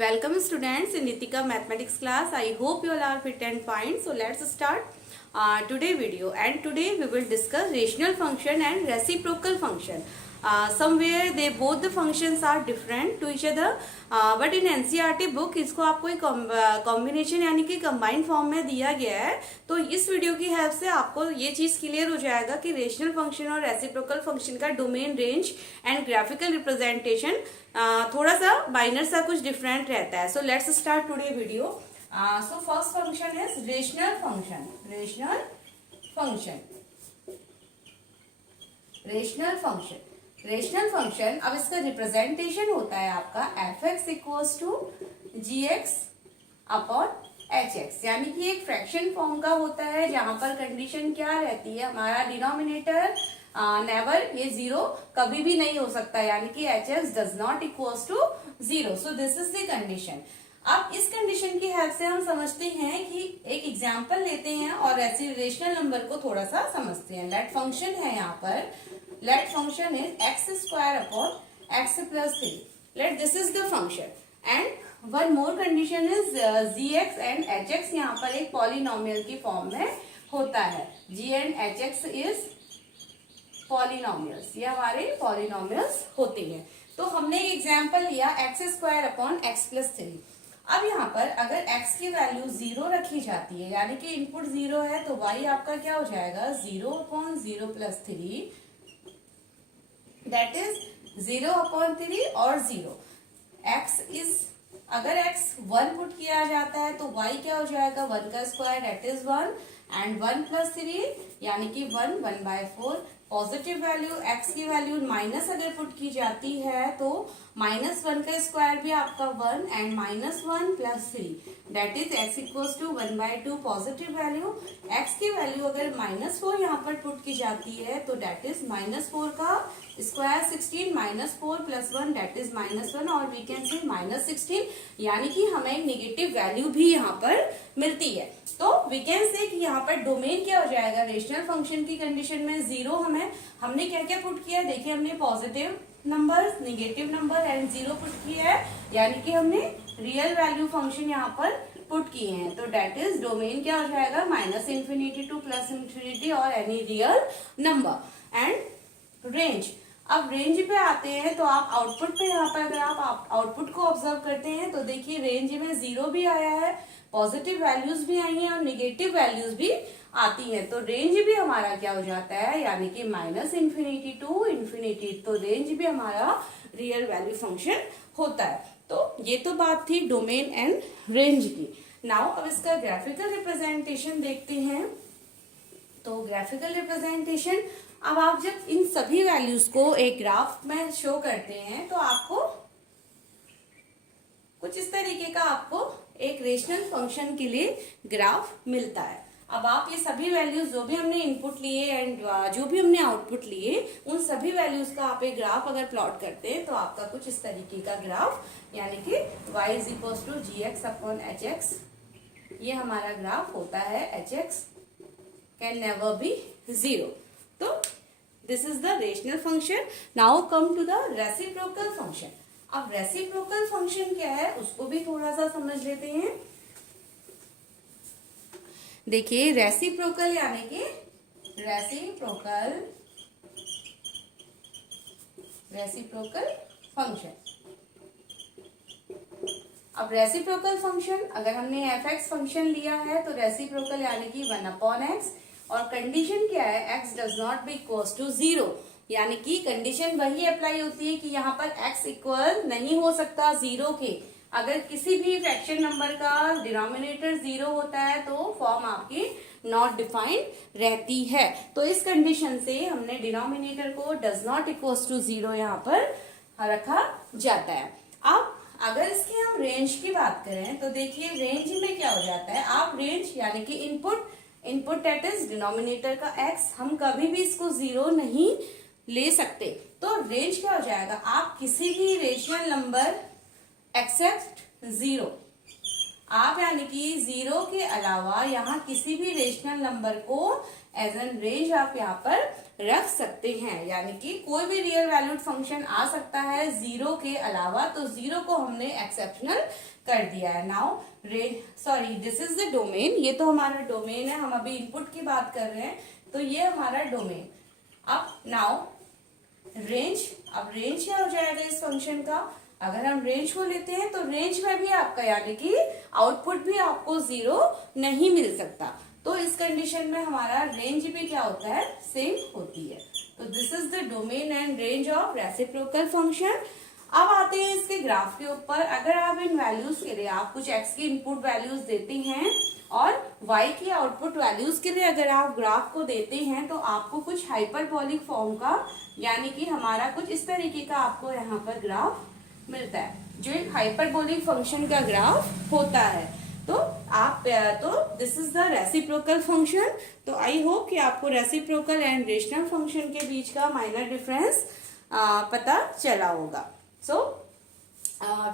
Welcome students in Nitika mathematics class. I hope you all are fit and fine. So let's start today video, and today we will discuss rational function and reciprocal function. Somewhere they both the functions are different to each other, but in NCERT book इसको आपको एक combination यानी कि combined form में दिया गया है. तो इस वीडियो की हेल्प से आपको ये चीज क्लियर हो जाएगा कि रेशनल फंक्शन और रेसिप्रोकल फंक्शन का domain, range and graphical representation थोड़ा सा माइनर सा कुछ डिफरेंट रहता है. So let's start today video. So first function is rational function. Rational function अब इसका रिप्रेजेंटेशन होता है आपका F X equals to G X upon H X, यानी कि एक फ्रैक्शन फॉर्म का होता है जहां पर कंडीशन क्या रहती है, हमारा डिनोमिनेटर नेवर, ये जीरो कभी भी नहीं हो सकता, यानी कि H X does not equals to zero. So this is the condition. अब इस कंडीशन की हेल्प से हम समझते हैं कि एक एग्जांपल लेते हैं और ऐसे रेशनल नंबर को थोड़ा सा समझते हैं. लेट फंक्शन है यहाँ पर, let function is x square upon x plus 3. Let this is the function and one more condition is g x and h x यहाँ पर एक पॉलिनोमियल की फॉर्म में होता है. G and h x is polynomials, ये हमारे polynomials होते हैं. तो हमने एक एग्जांपल लिया x square upon x plus 3. अब यहाँ पर अगर x की वैल्यू 0 रखी जाती है, यानी कि इनपुट 0 है, तो y आपका क्या हो जाएगा 0 upon 0 plus 3, that is 0 upon 3 और 0. x इज, अगर x 1 पुट किया जाता है तो y क्या हो जाएगा 1 का square, that is 1, and 1 plus 3 यानी कि 1/4. पॉजिटिव वैल्यू x की वैल्यू माइनस अगर पुट की जाती है तो -1 का स्क्वायर भी आपका 1 and -1 plus 3, that is x equals to 1/2. Positive value x की वैल्यू अगर -4 यहाँ पर पुट की जाती है तो दैट इज -4 का स्क्वायर 16, -4 प्लस 1 दैट इज -1, और वी कैन से -16, यानी कि हमें एक निगेटिव वैल्यू भी यहाँ पर मिलती है. तो वी कैन से कि यहाँ पर डोमेन क्या हो जाएगा, रेशनल फंक्शन की कंडीशन में 0 हमने क्या क्या पुट किया, देखिए हमने positive number, negative number and 0 put किया है, यानी कि हमने रियल वैल्यू फंक्शन यहाँ पर पुट किए हैं. तो डेट इज डोमेन क्या हो जाएगा -∞ टू +∞ और any real number. And range, अब रेंज पे आते हैं तो आप आउटपुट पे, यहाँ पर अगर आप आउटपुट को ऑब्जर्व करते हैं तो देखिए रेंज में 0 भी आया है, पॉजिटिव वैल्यूज भी आई हैं और निगेटिव वैल्यूज भी आती है. तो रेंज भी हमारा क्या हो जाता है, यानी कि -∞ टू ∞. तो रेंज भी हमारा रियल वैल्यू फंक्शन होता है. तो ये तो बात थी डोमेन एंड रेंज की. नाउ अब इसका ग्राफिकल रिप्रेजेंटेशन देखते हैं. तो ग्राफिकल रिप्रेजेंटेशन, अब आप जब इन सभी वैल्यूज को एक ग्राफ में शो करते हैं तो आपको कुछ इस तरीके का आपको एक रेशनल फंक्शन के लिए ग्राफ मिलता है. अब आप ये सभी वैल्यूज जो भी हमने इनपुट लिए एंड जो भी हमने आउटपुट लिए, उन सभी वैल्यूज का आप एक ग्राफ अगर प्लॉट करते हैं तो आपका कुछ इस तरीके का ग्राफ, यानी कि y is equals to G X upon H X, ये हमारा ग्राफ होता है. H X can never be 0. तो this is the rational function. Now come to the reciprocal function. अब रेसिप्रोकल फंक्शन क्या है उसको भी थोड़ा सा समझ लेते हैं. देखिए रेसिप्रोकल यानी कि रेसिप्रोकल फंक्शन. अब रेसिप्रोकल फंक्शन अगर हमने एफ एक्स फंक्शन लिया है तो रेसिप्रोकल यानी कि 1 अपॉन एक्स, और कंडीशन क्या है x does not be equals to 0, यानी कि कंडीशन वही अप्लाई होती है कि यहाँ पर x इक्वल नहीं हो सकता 0 के. अगर किसी भी फ्रैक्शन नंबर का डिनोमिनेटर 0 होता है तो फॉर्म आपकी नॉट डिफाइंड रहती है. तो इस कंडीशन से हमने डिनोमिनेटर को डज नॉट इक्वल्स टू 0 यहाँ पर रखा जाता है. अब अगर इसकी हम रेंज की बात करें तो देखिए रेंज में क्या हो जाता है, आप रेंज यानी कि इनपुट दैट इज डिनोमिनेटर का x, हम कभी भी इसको 0 नहीं ले सकते. तो रेंज क्या हो जाएगा, आप किसी भी रेशनल नंबर एक्सेप्ट 0, आप यानी कि 0 के अलावा यहाँ किसी भी रेशनल नंबर को एज एन रेंज आप यहाँ पर रख सकते हैं, यानी कि कोई भी रियल वैल्यूड फंक्शन आ सकता है जीरो के अलावा, तो जीरो को हमने एक्सेप्शनल कर दिया है। Now sorry this is the domain, ये तो हमारा डोमेन है, हम अभी इनपुट की बात कर रहे हैं, तो ये हमारा डोमेन। अब नाउ रेंज, अब रेंज क्या हो जाएगा इस फंक्शन का, अगर हम रेंज को लेते हैं तो रेंज में भी आपका यानी कि आउटपुट भी आपको जीरो नहीं मिल सकता, तो इस कंडीशन में हमारा रेंज भी क्या होता है, सेम होती है। तो this is the domain and range of reciprocal function. अब आते हैं इसके ग्राफ के ऊपर। अगर आप इन वैल्यूज के लिए आप कुछ x की इनपुट वैल्यूज देते हैं और y की आउटपुट वैल्यूज के लिए अगर आप ग्राफ को देते हैं, तो आपको कुछ हाइपरबोलिक फॉर्म का, यानी कि हमारा कुछ इस तरीके का आपको यहाँ पर ग्राफ मिलता है, जो एक हाइपरबोलिक फंक्शन का ग्राफ होता है। तो आप तो this is the reciprocal function. तो आई होप कि आपको रेसिप्रोकल एंड रेशनल फंक्शन के बीच का माइनर डिफरेंस पता चला होगा। So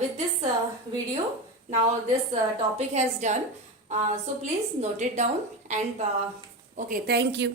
with this video now this topic has done, so please note it down and okay, thank you.